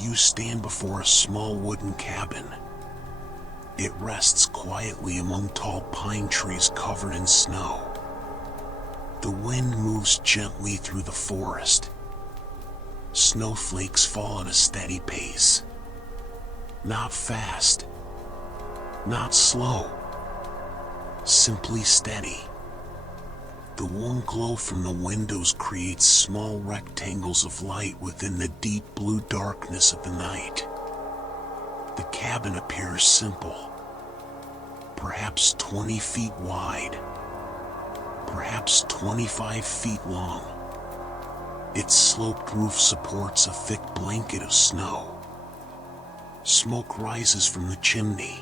You stand before a small wooden cabin. It rests quietly among tall pine trees covered in snow. The wind moves gently through the forest. Snowflakes fall at a steady pace. Not fast, not slow, simply steady. The warm glow from the windows creates small rectangles of light within the deep blue darkness of the night. The cabin appears simple, perhaps 20 feet wide, perhaps 25 feet long. Its sloped roof supports a thick blanket of snow. Smoke rises from the chimney,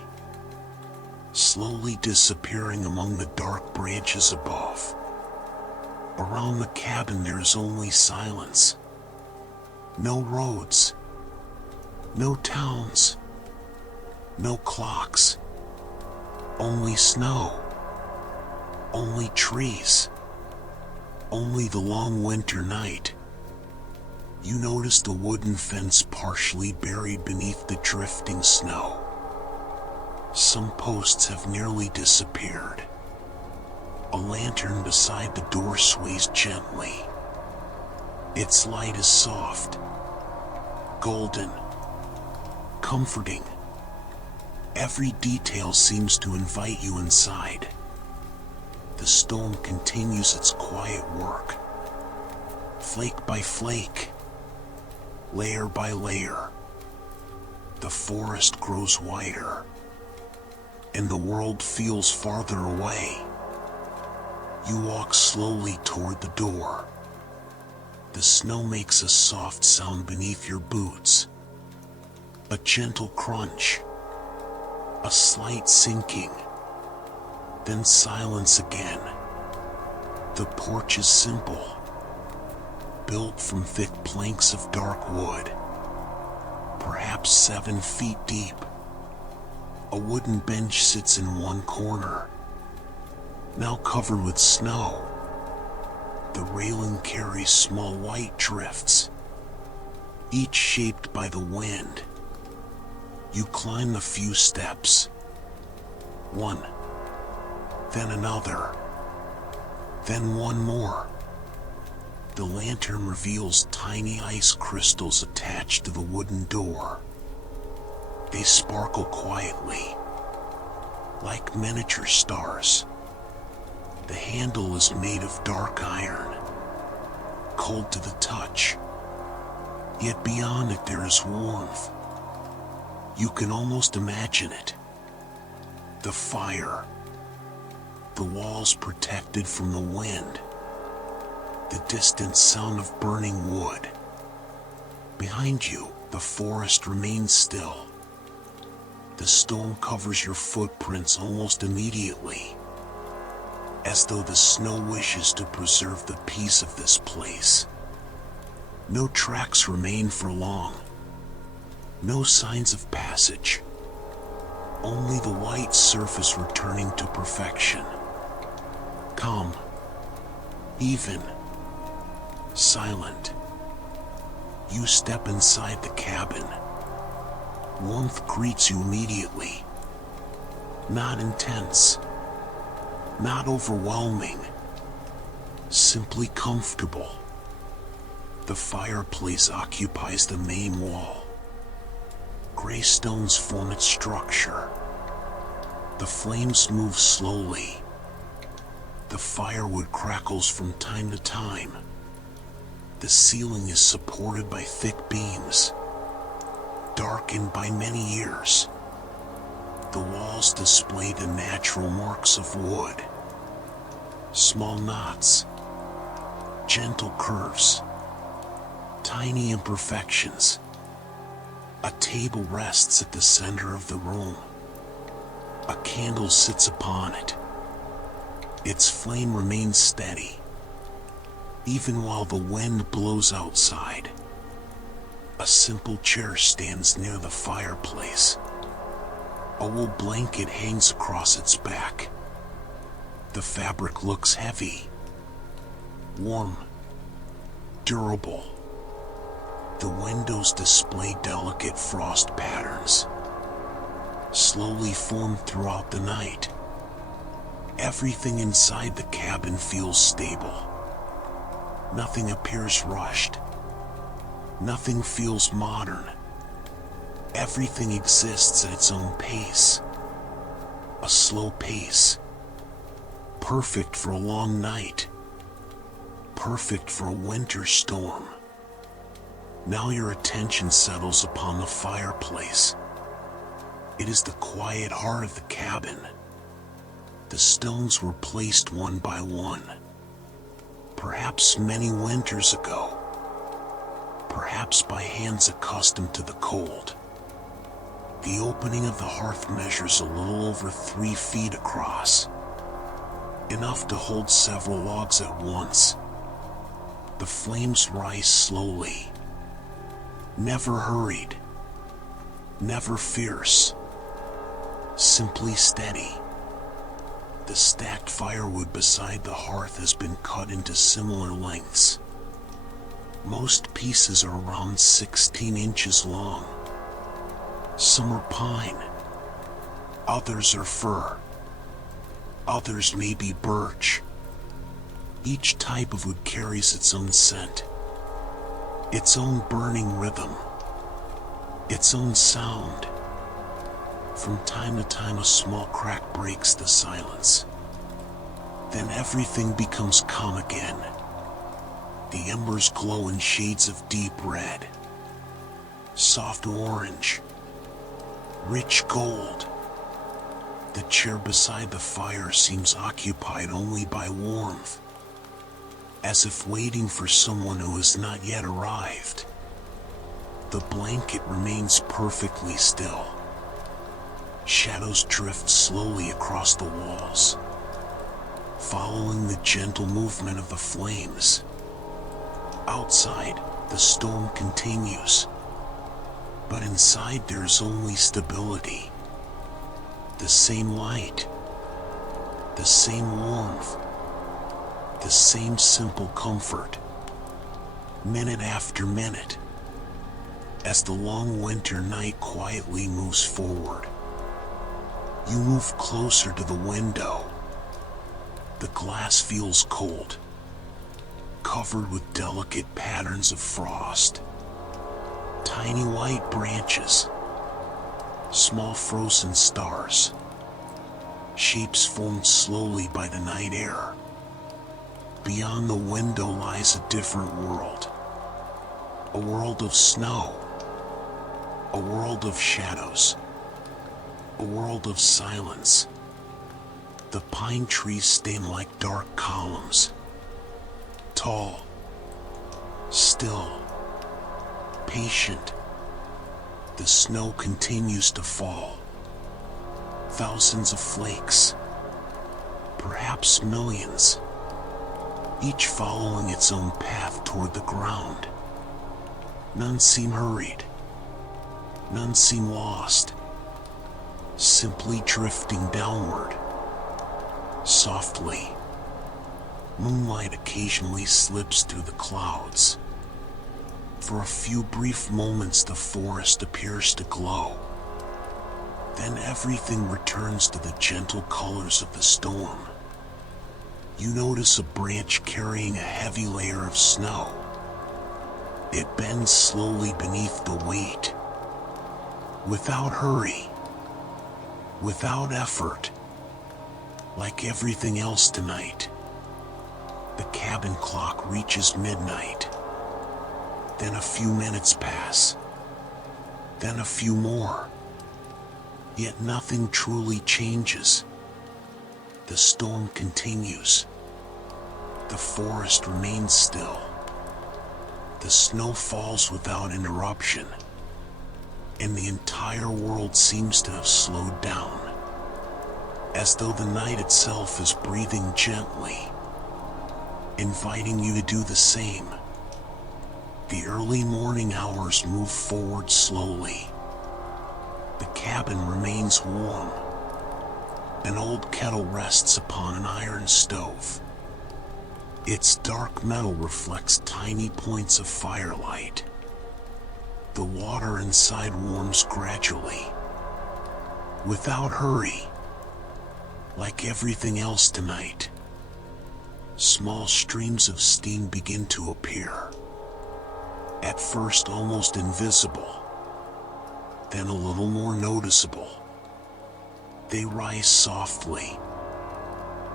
slowly disappearing among the dark branches above. Around the cabin there is only silence. No roads, no towns, no clocks. Only snow, only trees, only the long winter night. You notice the wooden fence partially buried beneath the drifting snow. Some posts have nearly disappeared. A lantern beside the door sways gently. Its light is soft, golden, comforting. Every detail seems to invite you inside. The storm continues its quiet work. Flake by flake, layer by layer, the forest grows wider, and the world feels farther away. You walk slowly toward the door. The snow makes a soft sound beneath your boots. A gentle crunch. A slight sinking. Then silence again. The porch is simple, built from thick planks of dark wood, perhaps 7 feet deep. A wooden bench sits in one corner, now covered with snow. The railing carries small white drifts, each shaped by the wind. You climb the few steps, one, then another, then one more. The lantern reveals tiny ice crystals attached to the wooden door. They sparkle quietly, like miniature stars. The handle is made of dark iron, cold to the touch. Yet beyond it there is warmth. You can almost imagine it. The fire. The walls protected from the wind. The distant sound of burning wood. Behind you, the forest remains still. The storm covers your footprints almost immediately, as though the snow wishes to preserve the peace of this place. No tracks remain for long. No signs of passage. Only the white surface returning to perfection. Calm. Even. Silent. You step inside the cabin. Warmth greets you immediately. Not intense. Not overwhelming. Simply comfortable. The fireplace occupies the main wall. Gray stones form its structure. The flames move slowly. The firewood crackles from time to time. The ceiling is supported by thick beams, darkened by many years. The walls display the natural marks of wood. Small knots, gentle curves, tiny imperfections. A table rests at the center of the room. A candle sits upon it. Its flame remains steady, even while the wind blows outside. A simple chair stands near the fireplace. A wool blanket hangs across its back. The fabric looks heavy, warm, durable. The windows display delicate frost patterns, slowly formed throughout the night. Everything inside the cabin feels stable. Nothing appears rushed. Nothing feels modern. Everything exists at its own pace. A slow pace. Perfect for a long night. Perfect for a winter storm. Now your attention settles upon the fireplace. It is the quiet heart of the cabin. The stones were placed one by one. Perhaps many winters ago. Perhaps by hands accustomed to the cold. The opening of the hearth measures a little over 3 feet across. Enough to hold several logs at once. The flames rise slowly. Never hurried. Never fierce. Simply steady. The stacked firewood beside the hearth has been cut into similar lengths. Most pieces are around 16 inches long. Some are pine. Others are fir. Others may be birch. Each type of wood carries its own scent, its own burning rhythm, its own sound. From time to time, a small crack breaks the silence. Then everything becomes calm again. The embers glow in shades of deep red, soft orange, rich gold. The chair beside the fire seems occupied only by warmth, as if waiting for someone who has not yet arrived. The blanket remains perfectly still. Shadows drift slowly across the walls, following the gentle movement of the flames. Outside, the storm continues, but inside there is only stability. The same light, the same warmth, the same simple comfort. Minute after minute, as the long winter night quietly moves forward, you move closer to the window. The glass feels cold, covered with delicate patterns of frost. Tiny white branches, small frozen stars, shapes formed slowly by the night air. Beyond the window lies a different world. A world of snow. A world of shadows. A world of silence. The pine trees stand like dark columns. Tall. Still. Patient. The snow continues to fall. Thousands of flakes. Perhaps millions. Each following its own path toward the ground. None seem hurried. None seem lost. Simply drifting downward. Softly. Moonlight occasionally slips through the clouds. For a few brief moments the forest appears to glow. Then everything returns to the gentle colors of the storm. You notice a branch carrying a heavy layer of snow. It bends slowly beneath the weight. Without hurry. Without effort. Like everything else tonight. The cabin clock reaches midnight. Then a few minutes pass. Then a few more. Yet nothing truly changes. The storm continues. The forest remains still. The snow falls without interruption. And the entire world seems to have slowed down. As though the night itself is breathing gently, inviting you to do the same. The early morning hours move forward slowly. The cabin remains warm. An old kettle rests upon an iron stove. Its dark metal reflects tiny points of firelight. The water inside warms gradually, without hurry. Like everything else tonight, small streams of steam begin to appear. At first almost invisible, then a little more noticeable. They rise softly,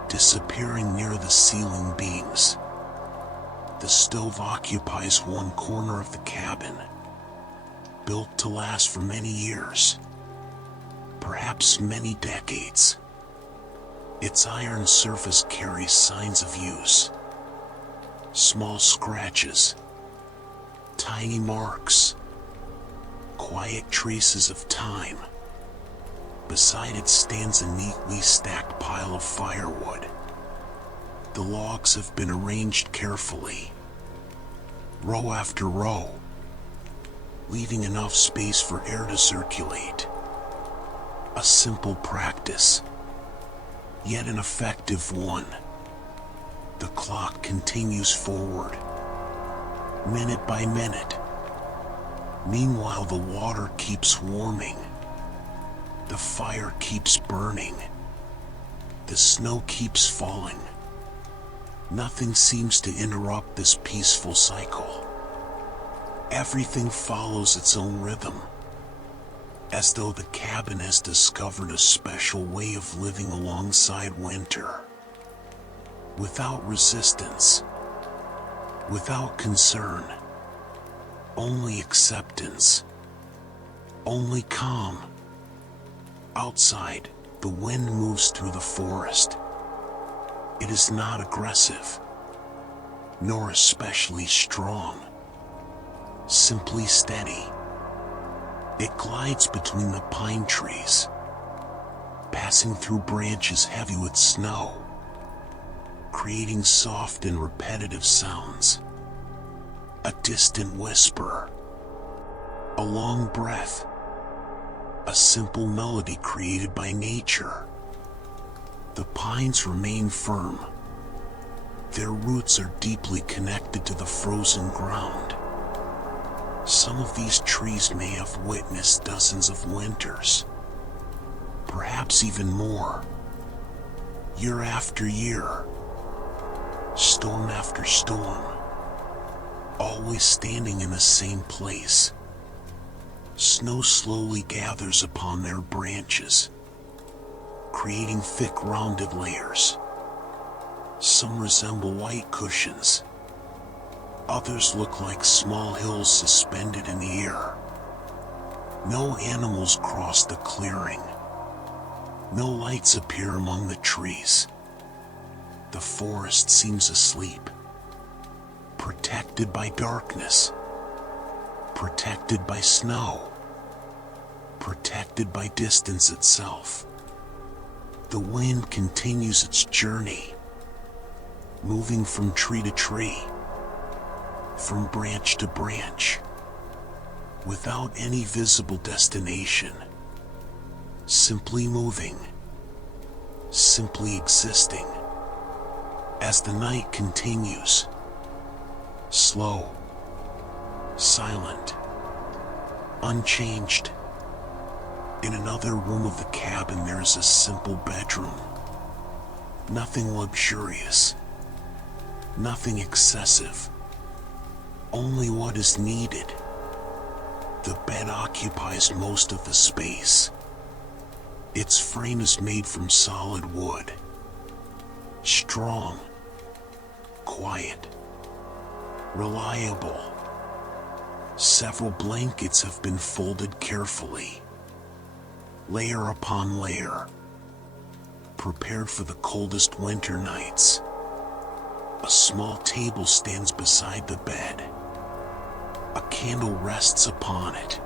disappearing near the ceiling beams. The stove occupies one corner of the cabin, built to last for many years, perhaps many decades. Its iron surface carries signs of use. Small scratches, tiny marks, quiet traces of time. Beside it stands a neatly stacked pile of firewood. The logs have been arranged carefully, row after row, leaving enough space for air to circulate. A simple practice, yet an effective one. The clock continues forward, minute by minute. Meanwhile, the water keeps warming. The fire keeps burning. The snow keeps falling. Nothing seems to interrupt this peaceful cycle. Everything follows its own rhythm, as though the cabin has discovered a special way of living alongside winter. Without resistance, without concern, only acceptance, only calm. Outside, the wind moves through the forest. It is not aggressive, nor especially strong, simply steady. It glides between the pine trees, passing through branches heavy with snow, creating soft and repetitive sounds. A distant whisper, a long breath, a simple melody created by nature. The pines remain firm. Their roots are deeply connected to the frozen ground. Some of these trees may have witnessed dozens of winters, perhaps even more. Year after year, storm after storm, always standing in the same place. Snow slowly gathers upon their branches, creating thick rounded layers. Some resemble white cushions. Others look like small hills suspended in the air. No animals cross the clearing. No lights appear among the trees. The forest seems asleep, protected by darkness, protected by snow, protected by distance itself. The wind continues its journey, moving from tree to tree, from branch to branch, without any visible destination, simply moving, simply existing. As the night continues, slow, silent, unchanged. In another room of the cabin there is a simple bedroom. Nothing luxurious, nothing excessive, only what is needed. The bed occupies most of the space. Its frame is made from solid wood, strong, quiet, reliable. Several blankets have been folded carefully, layer upon layer, prepared for the coldest winter nights. A small table stands beside the bed. A candle rests upon it.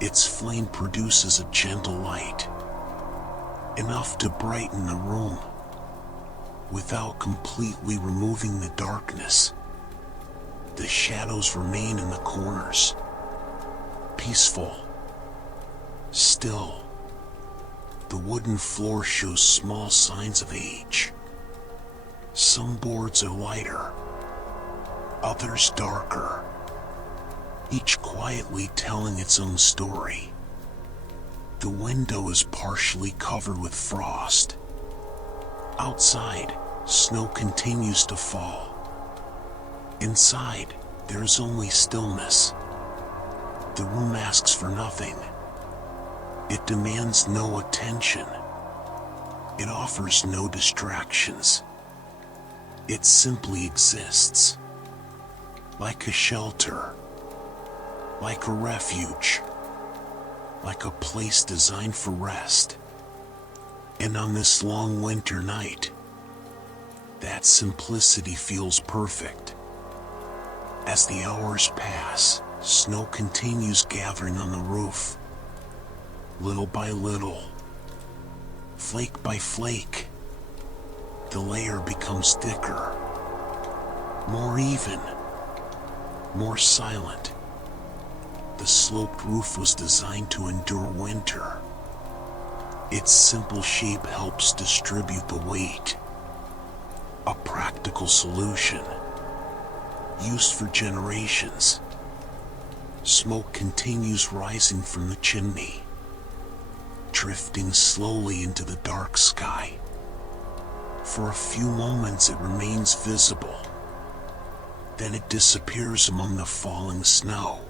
Its flame produces a gentle light, enough to brighten the room, without completely removing the darkness. The shadows remain in the corners, peaceful, still. The wooden floor shows small signs of age. Some boards are lighter, others darker. each quietly telling its own story. The window is partially covered with frost. Outside, snow continues to fall. Inside, there is only stillness. The room asks for nothing. It demands no attention. It offers no distractions. It simply exists. Like a shelter. Like a refuge. Like a place designed for rest. And on this long winter night, that simplicity feels perfect. As the hours pass, snow continues gathering on the roof. Little by little, flake by flake, the layer becomes thicker, more even, more silent. The sloped roof was designed to endure winter. Its simple shape helps distribute the weight. A practical solution, used for generations. Smoke continues rising from the chimney, drifting slowly into the dark sky. For a few moments it remains visible. Then it disappears among the falling snow.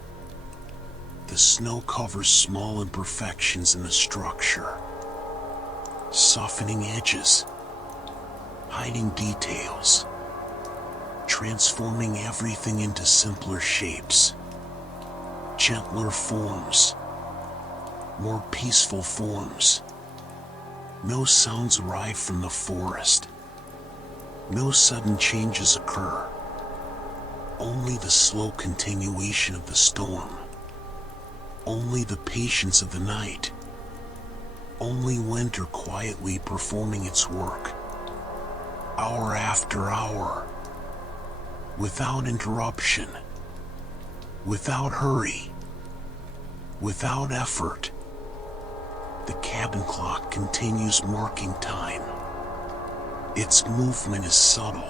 The snow covers small imperfections in the structure, softening edges, hiding details, transforming everything into simpler shapes, gentler forms, more peaceful forms. No sounds arrive from the forest. No sudden changes occur. Only the slow continuation of the storm. Only the patience of the night. Only winter quietly performing its work. Hour after hour. Without interruption. Without hurry. Without effort. The cabin clock continues marking time. Its movement is subtle,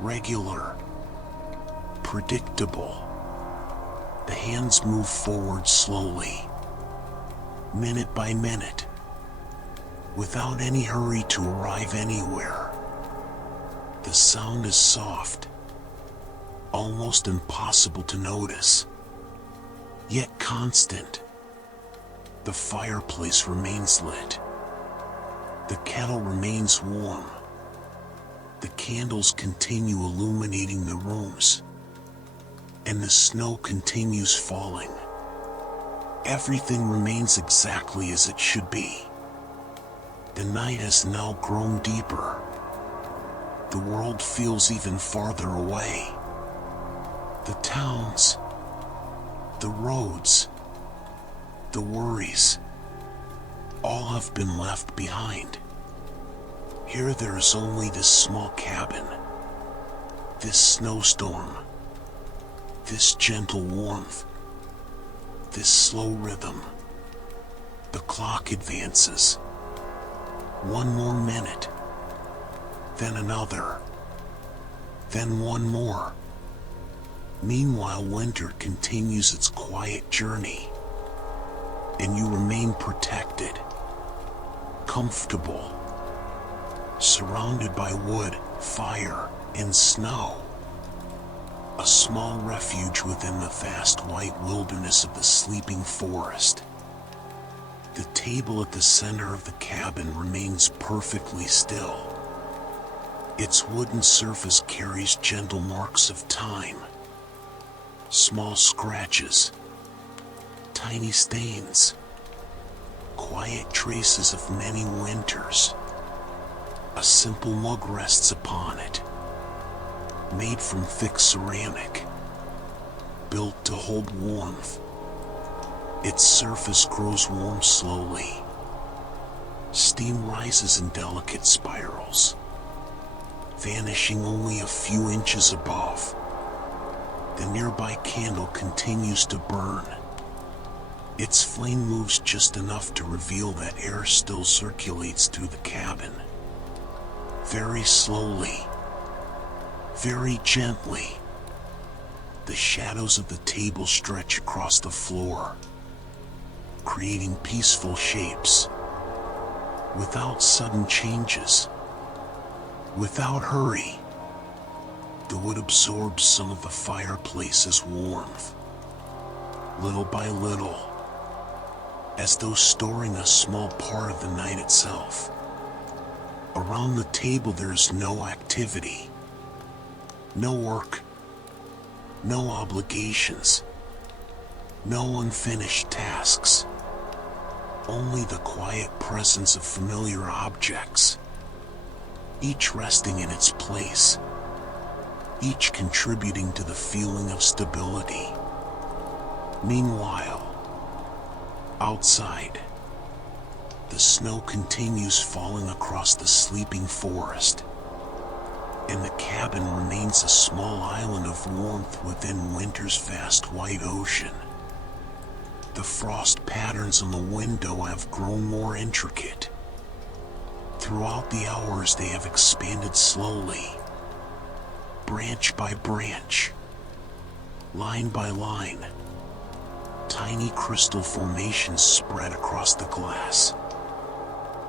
regular, predictable. The hands move forward slowly, minute by minute, without any hurry to arrive anywhere. The sound is soft, almost impossible to notice, yet constant. The fireplace remains lit. The kettle remains warm. The candles continue illuminating the rooms. And the snow continues falling. Everything remains exactly as it should be. The night has now grown deeper. The world feels even farther away. The towns, the roads, the worries, all have been left behind. Here there is only this small cabin, this snowstorm, this gentle warmth, this slow rhythm. The clock advances. One more minute, then another, then one more. Meanwhile, winter continues its quiet journey, and you remain protected, comfortable, surrounded by wood, fire, and snow. A small refuge within the vast white wilderness of the sleeping forest. The table at the center of the cabin remains perfectly still. Its wooden surface carries gentle marks of time. Small scratches, tiny stains, quiet traces of many winters. A simple mug rests upon it, made from thick ceramic, built to hold warmth. Its surface grows warm slowly. Steam rises in delicate spirals, vanishing only a few inches above. The nearby candle continues to burn. Its flame moves just enough to reveal that air still circulates through the cabin. Very slowly, very gently, The shadows of the table stretch across the floor, creating peaceful shapes, without sudden changes, without hurry. The wood absorbs some of the fireplace's warmth, little by little, as though storing a small part of the night itself. Around the table there is no activity, no work, no obligations, no unfinished tasks, only the quiet presence of familiar objects, each resting in its place, each contributing to the feeling of stability. Meanwhile, outside, the snow continues falling across the sleeping forest, and the cabin remains a small island of warmth within winter's vast white ocean. The frost patterns on the window have grown more intricate. Throughout the hours they have expanded slowly, branch by branch, line by line. Tiny crystal formations spread across the glass.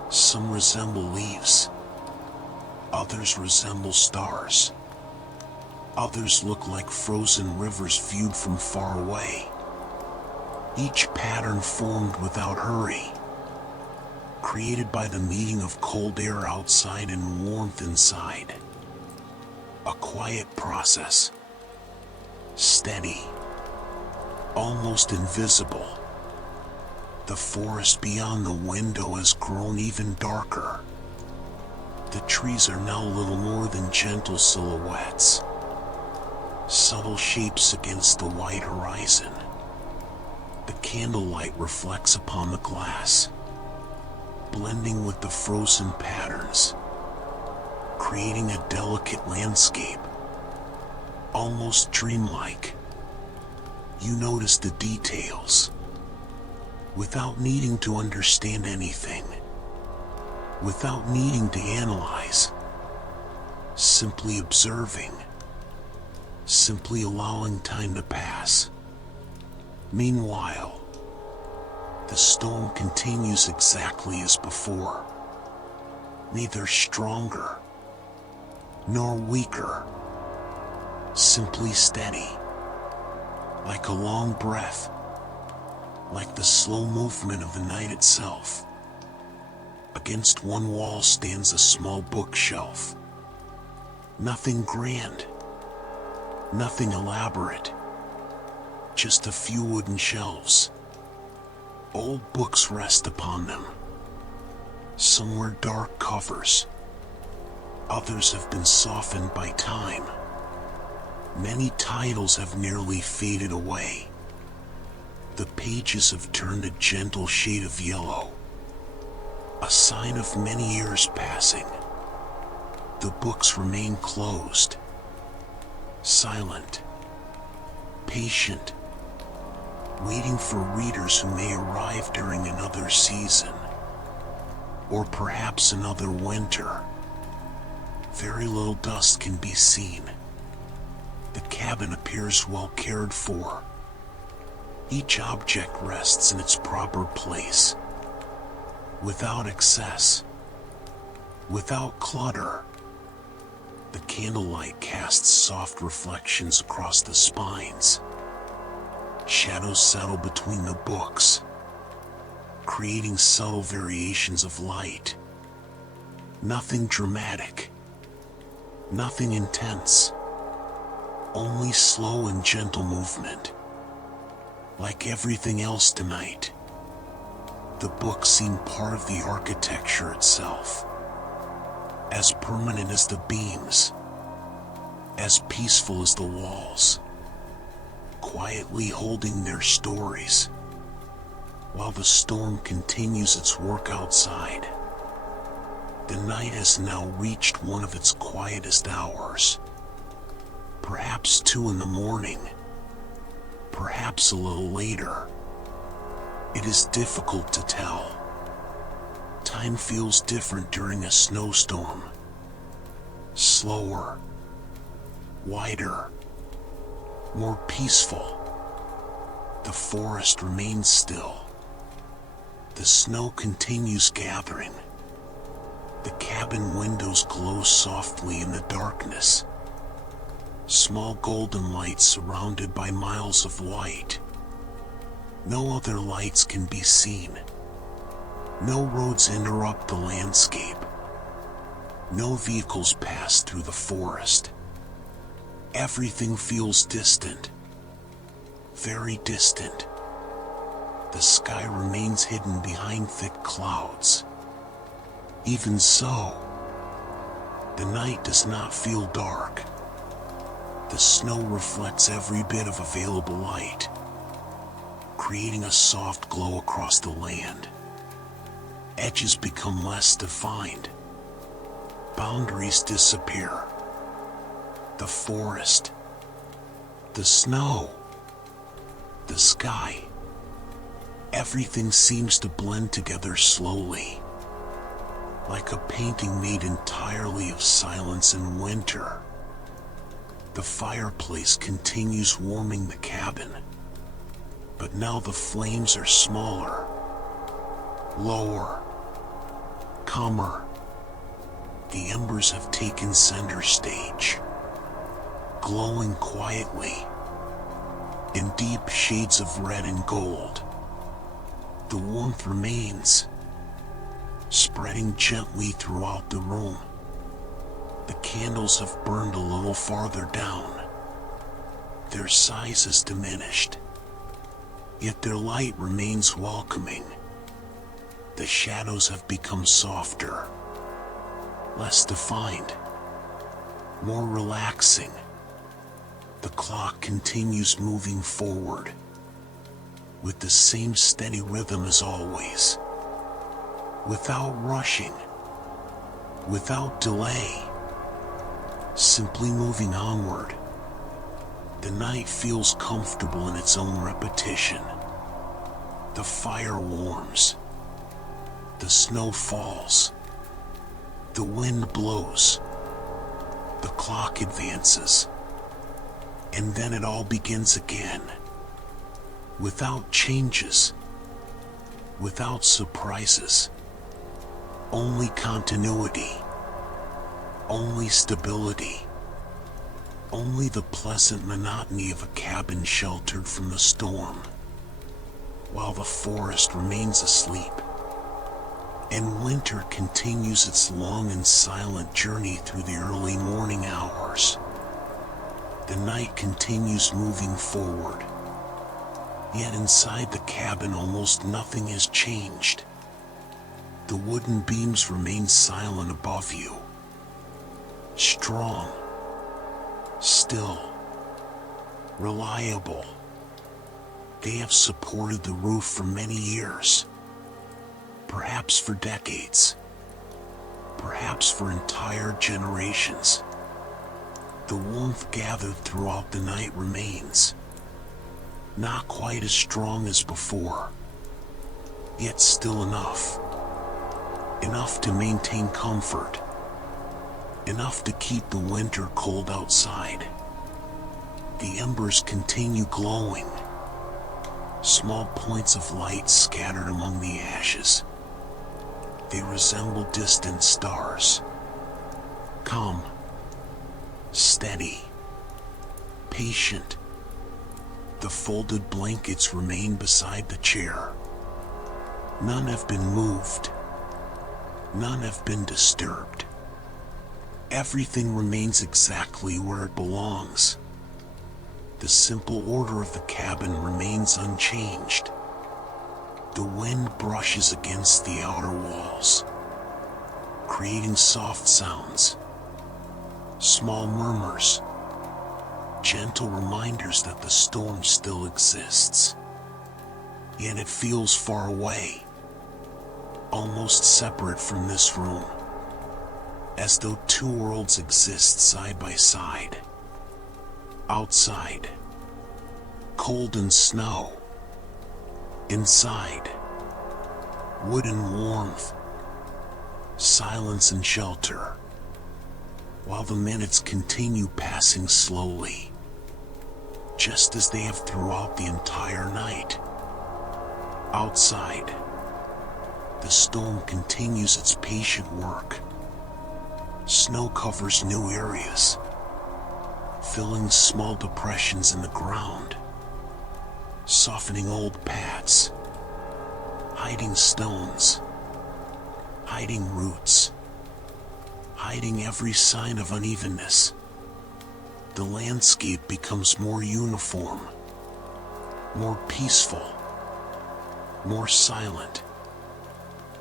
Some resemble leaves, others resemble stars, others look like frozen rivers viewed from far away. Each pattern formed without hurry, created by the meeting of cold air outside and warmth inside. A quiet process, steady, almost invisible. The forest beyond the window has grown even darker. The trees are now little more than gentle silhouettes, subtle shapes against the white horizon. The candlelight reflects upon the glass, blending with the frozen patterns, creating a delicate landscape, almost dreamlike. You notice the details, without needing to understand anything, without needing to analyze, simply observing, simply allowing time to pass. Meanwhile, the storm continues exactly as before, neither stronger nor weaker, simply steady, like a long breath, like the slow movement of the night itself. Against one wall stands a small bookshelf. Nothing grand, nothing elaborate, just a few wooden shelves. Old books rest upon them. Some wear dark covers, others have been softened by time. Many titles have nearly faded away. The pages have turned a gentle shade of yellow, a sign of many years passing. The books remain closed, silent, patient, waiting for readers who may arrive during another season, or perhaps another winter. Very little dust can be seen. The cabin appears well cared for. Each object rests in its proper place, without excess, without clutter. The candlelight casts soft reflections across the spines. Shadows settle between the books, creating subtle variations of light. Nothing dramatic, nothing intense, only slow and gentle movement. Like everything else tonight, the books seem part of the architecture itself, as permanent as the beams, as peaceful as the walls, quietly holding their stories, while the storm continues its work outside. The night has now reached one of its quietest hours. Perhaps 2 in the morning, perhaps a little later. It is difficult to tell. Time feels different during a snowstorm. Slower, wider, more peaceful. The forest remains still. The snow continues gathering. The cabin windows glow softly in the darkness. Small golden lights surrounded by miles of light. No other lights can be seen. No roads interrupt the landscape. No vehicles pass through the forest. Everything feels distant. Very distant. The sky remains hidden behind thick clouds. Even so, the night does not feel dark. The snow reflects every bit of available light, creating a soft glow across the land. Edges become less defined. Boundaries disappear. The forest, the snow, the sky, everything seems to blend together slowly, like a painting made entirely of silence and winter. The fireplace continues warming the cabin, but now the flames are smaller, lower, calmer. The embers have taken center stage, glowing quietly in deep shades of red and gold. The warmth remains, spreading gently throughout the room. The candles have burned a little farther down. Their size is diminished, yet their light remains welcoming. The shadows have become softer, less defined, more relaxing. The clock continues moving forward, with the same steady rhythm as always, without rushing, without delay, simply moving onward. The night feels comfortable in its own repetition. The fire warms, the snow falls, the wind blows, the clock advances, and then it all begins again. Without changes, without surprises, only continuity, only stability, only the pleasant monotony of a cabin sheltered from the storm, while the forest remains asleep, and winter continues its long and silent journey through the early morning hours. The night continues moving forward, yet inside the cabin almost nothing has changed. The wooden beams remain silent above you, strong, still, reliable. They have supported the roof for many years, perhaps for decades, perhaps for entire generations. The warmth gathered throughout the night remains, not quite as strong as before, yet still enough to maintain comfort, enough to keep the winter cold outside. The embers continue glowing, small points of light scattered among the ashes. They resemble distant stars, calm, steady, patient. The folded blankets remain beside the chair. None have been moved. None have been disturbed. Everything remains exactly where it belongs. The simple order of the cabin remains unchanged. The wind brushes against the outer walls, creating soft sounds, small murmurs, gentle reminders that the storm still exists. Yet it feels far away, almost separate from this room, as though two worlds exist side by side. Outside, cold and snow. Inside, wood and warmth, silence and shelter. While the minutes continue passing slowly, just as they have throughout the entire night. Outside, the storm continues its patient work. Snow covers new areas, filling small depressions in the ground, softening old paths, hiding stones, hiding roots, hiding every sign of unevenness. The landscape becomes more uniform, more peaceful, more silent.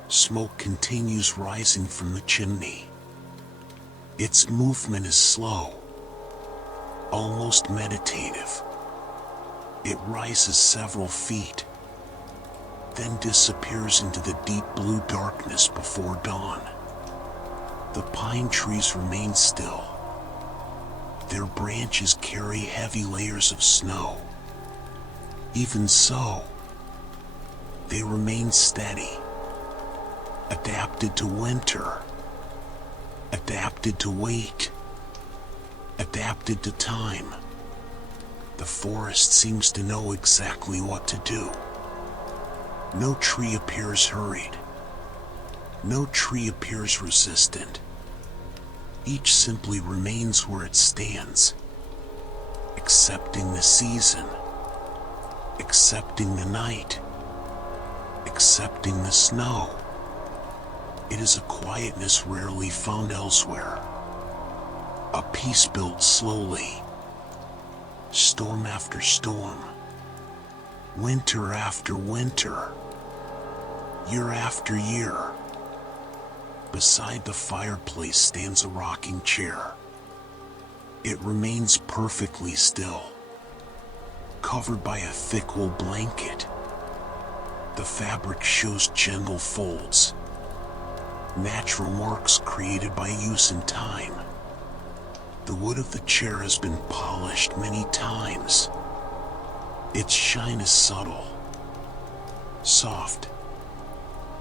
Smoke continues rising from the chimney. Its movement is slow, almost meditative. It rises several feet, then disappears into the deep blue darkness before dawn. The pine trees remain still. Their branches carry heavy layers of snow. Even so, they remain steady, adapted to winter, adapted to weight, adapted to time. The forest seems to know exactly what to do. No tree appears hurried. No tree appears resistant. Each simply remains where it stands, accepting the season, accepting the night, accepting the snow. It is a quietness rarely found elsewhere. A peace built slowly, storm after storm, winter after winter, year after year. Beside the fireplace stands a rocking chair. It remains perfectly still, covered by a thick wool blanket. The fabric shows gentle folds, natural marks created by use and time. The wood of the chair has been polished many times. Its shine is subtle, soft,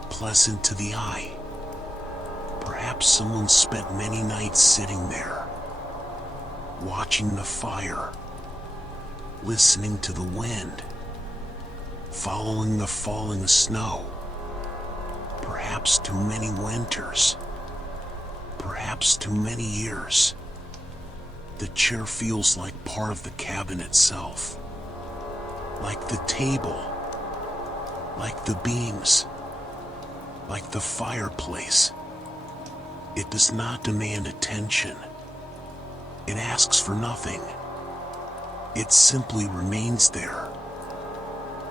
pleasant to the eye. Perhaps someone spent many nights sitting there, watching the fire, listening to the wind, following the falling snow. Perhaps too many winters, perhaps too many years. The chair feels like part of the cabin itself, like the table, like the beams, like the fireplace. It does not demand attention. It asks for nothing. It simply remains there,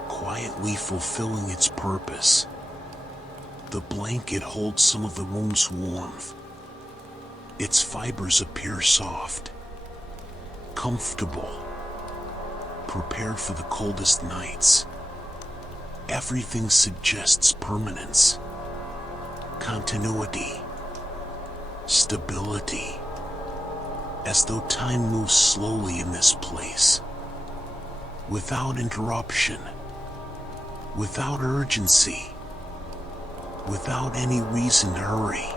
quietly fulfilling its purpose. The blanket holds some of the room's warmth. Its fibers appear soft, comfortable, prepared for the coldest nights. Everything suggests permanence, continuity, stability, as though time moves slowly in this place, without interruption, without urgency, without any reason to hurry.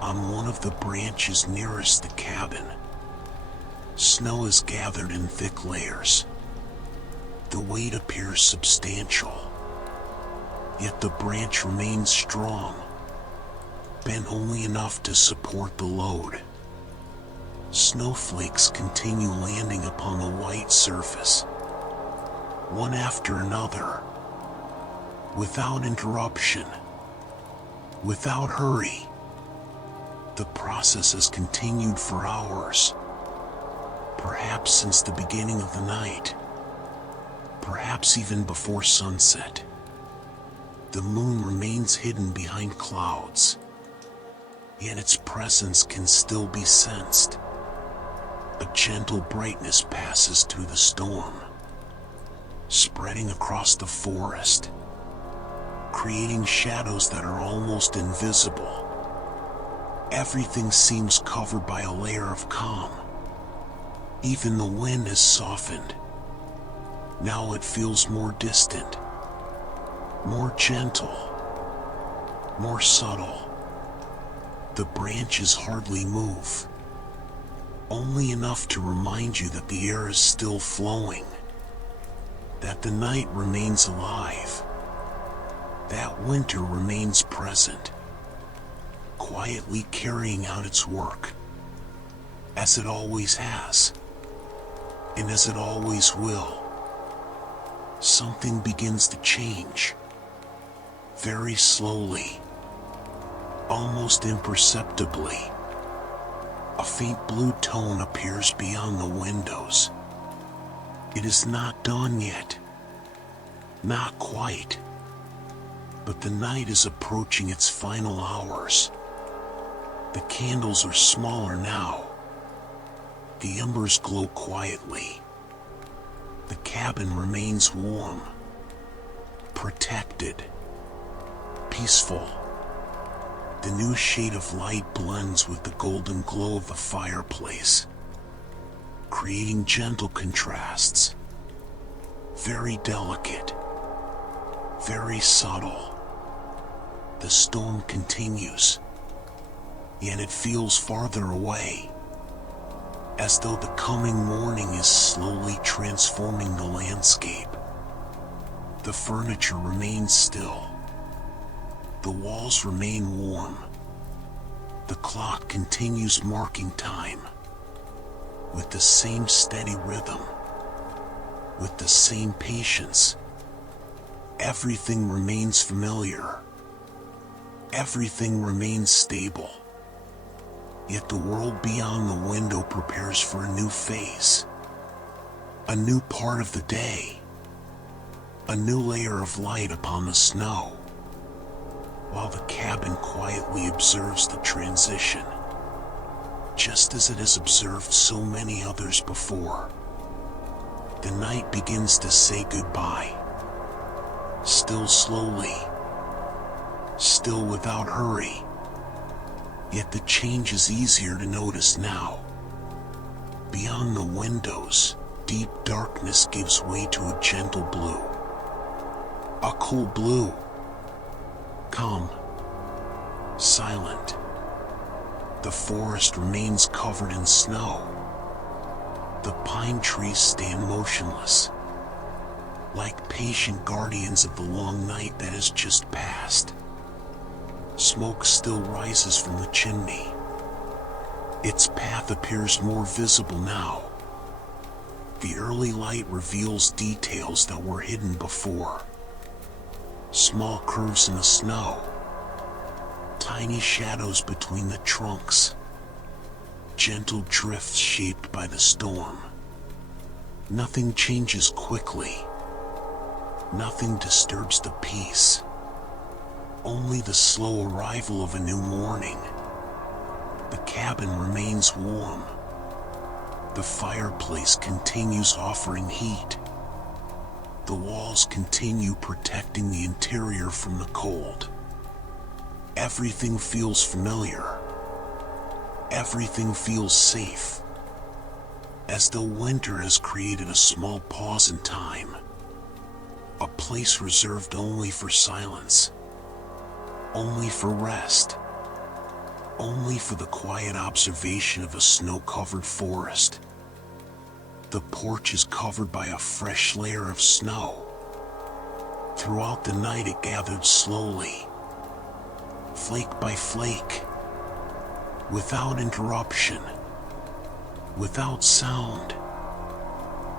On one of the branches nearest the cabin, snow is gathered in thick layers. The weight appears substantial, yet the branch remains strong, bent only enough to support the load. Snowflakes continue landing upon the white surface, one after another, without interruption, without hurry. The process has continued for hours, perhaps since the beginning of the night, perhaps even before sunset. The moon remains hidden behind clouds, yet its presence can still be sensed. A gentle brightness passes through the storm, spreading across the forest, creating shadows that are almost invisible. Everything seems covered by a layer of calm. Even the wind has softened. Now it feels more distant, more gentle, more subtle. The branches hardly move, only enough to remind you that the air is still flowing, that the night remains alive, that winter remains present, quietly carrying out its work, as it always has, and as it always will. Something begins to change, very slowly, almost imperceptibly. A faint blue tone appears beyond the windows. It is not dawn yet. Not quite. But the night is approaching its final hours. The candles are smaller now. The embers glow quietly. The cabin remains warm, protected, peaceful. The new shade of light blends with the golden glow of the fireplace, creating gentle contrasts. Very delicate, very subtle. The storm continues, yet it feels farther away, as though the coming morning is slowly transforming the landscape. The furniture remains still. The walls remain warm. The clock continues marking time, with the same steady rhythm, with the same patience. Everything remains familiar. Everything remains stable. Yet the world beyond the window prepares for a new phase, a new part of the day, a new layer of light upon the snow, while the cabin quietly observes the transition, just as it has observed so many others before. The night begins to say goodbye, still slowly, still without hurry. Yet the change is easier to notice now. Beyond the windows, deep darkness gives way to a gentle blue. A cool blue. Calm. Silent. The forest remains covered in snow. The pine trees stand motionless, like patient guardians of the long night that has just passed. Smoke still rises from the chimney. Its path appears more visible now. The early light reveals details that were hidden before. Small curves in the snow. Tiny shadows between the trunks. Gentle drifts shaped by the storm. Nothing changes quickly. Nothing disturbs the peace. Only the slow arrival of a new morning. The cabin remains warm. The fireplace continues offering heat. The walls continue protecting the interior from the cold. Everything feels familiar. Everything feels safe. As though winter has created a small pause in time. A place reserved only for silence. Only for rest. Only for the quiet observation of a snow-covered forest. The porch is covered by a fresh layer of snow. Throughout the night it gathered slowly, flake by flake, without interruption, without sound.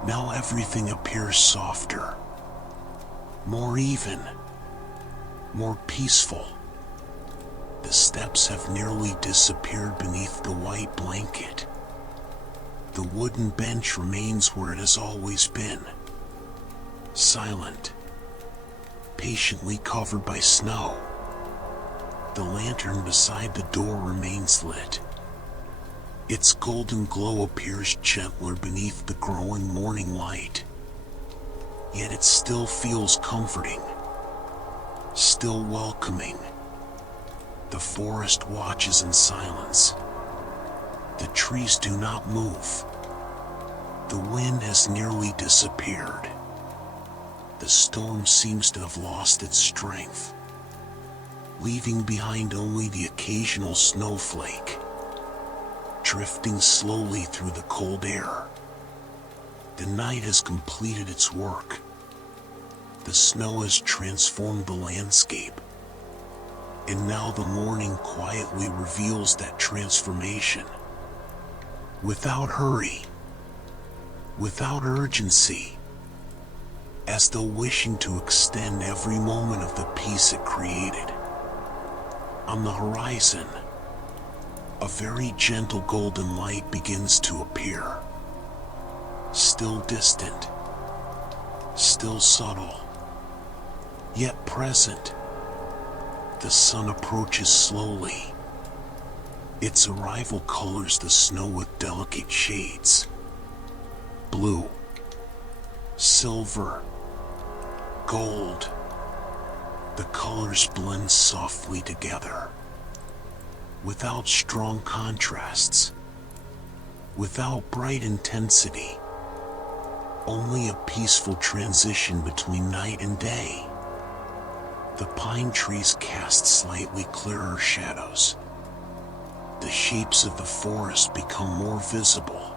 Now everything appears softer, more even, more peaceful. The steps have nearly disappeared beneath the white blanket. The wooden bench remains where it has always been. Silent. Patiently covered by snow. The lantern beside the door remains lit. Its golden glow appears gentler beneath the growing morning light. Yet it still feels comforting. Still welcoming. The forest watches in silence. The trees do not move. The wind has nearly disappeared. The storm seems to have lost its strength, leaving behind only the occasional snowflake. drifting slowly through the cold air. The night has completed its work. The snow has transformed the landscape. And now the morning quietly reveals that transformation. Without hurry, without urgency, as though wishing to extend every moment of the peace it created. On the horizon, a very gentle golden light begins to appear. Still distant, still subtle, yet present. The sun approaches slowly. Its arrival colors the snow with delicate shades. Blue, silver, gold. The colors blend softly together, without strong contrasts, without bright intensity, only a peaceful transition between night and day. The pine trees cast slightly clearer shadows. The shapes of the forest become more visible.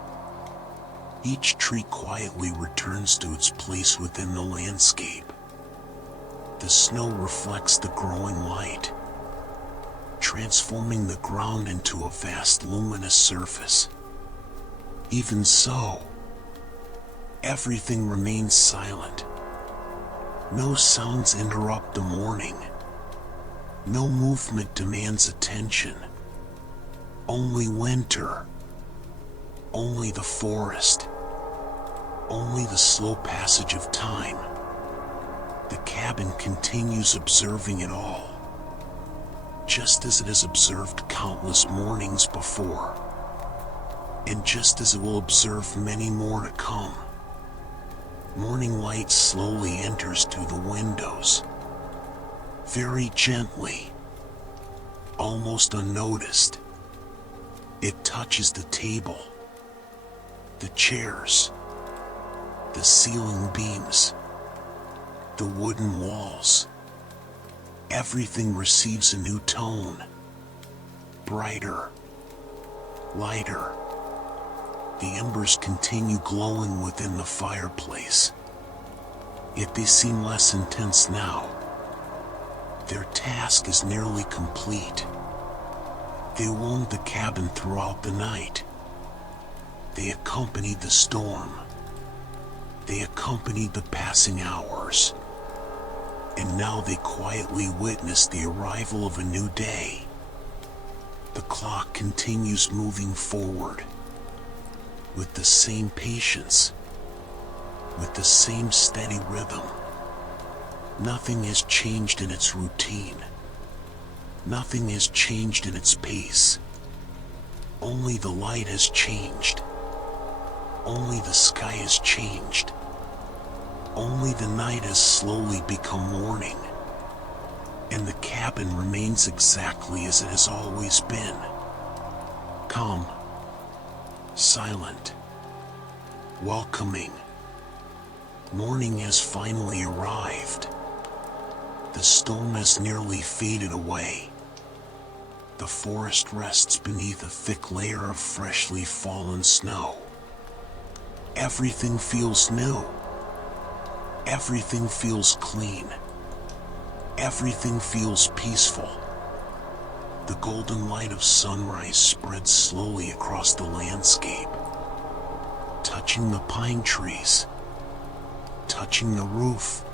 Each tree quietly returns to its place within the landscape. The snow reflects the growing light, transforming the ground into a vast luminous surface. Even so, everything remains silent. No sounds interrupt the morning. No movement demands attention. Only winter. Only the forest. Only the slow passage of time. The cabin continues observing it all, just as it has observed countless mornings before, and just as it will observe many more to come. Morning light slowly enters through the windows, very gently, almost unnoticed. It touches the table, the chairs, the ceiling beams, the wooden walls. Everything receives a new tone, brighter, lighter. The embers continue glowing within the fireplace, yet they seem less intense now. Their task is nearly complete. They warmed the cabin throughout the night. They accompanied the storm. They accompanied the passing hours. And now they quietly witness the arrival of a new day. The clock continues moving forward, with the same patience, with the same steady rhythm. Nothing has changed in its routine. Nothing has changed in its pace. Only the light has changed. Only the sky has changed. Only the night has slowly become morning. And the cabin remains exactly as it has always been. Calm, silent, welcoming. Morning has finally arrived. The storm has nearly faded away. The forest rests beneath a thick layer of freshly fallen snow. Everything feels new. Everything feels clean. Everything feels peaceful. The golden light of sunrise spreads slowly across the landscape, touching the pine trees, touching the roof,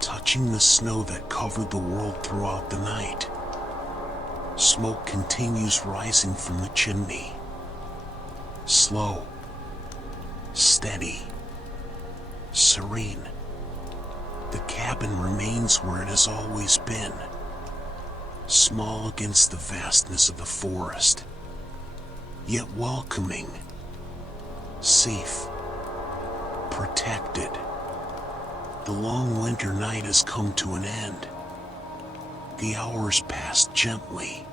touching the snow that covered the world throughout the night. Smoke continues rising from the chimney. Slow, steady, serene. The cabin remains where it has always been, small against the vastness of the forest, yet welcoming, safe, protected. The long winter night has come to an end. The hours pass gently,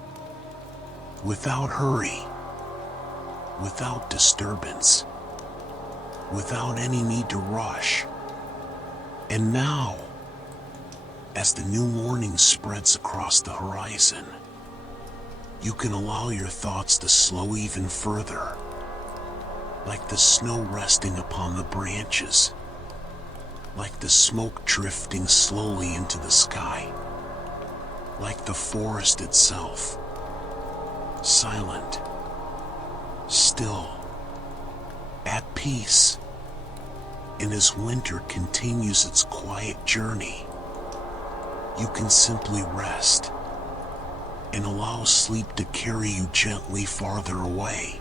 without hurry, without disturbance, without any need to rush. And now, as the new morning spreads across the horizon, You can allow your thoughts to slow even further, like the snow resting upon the branches, like the smoke drifting slowly into the sky, like the forest itself, silent, still, at peace. And as winter continues its quiet journey, you can simply rest and allow sleep to carry you gently farther away.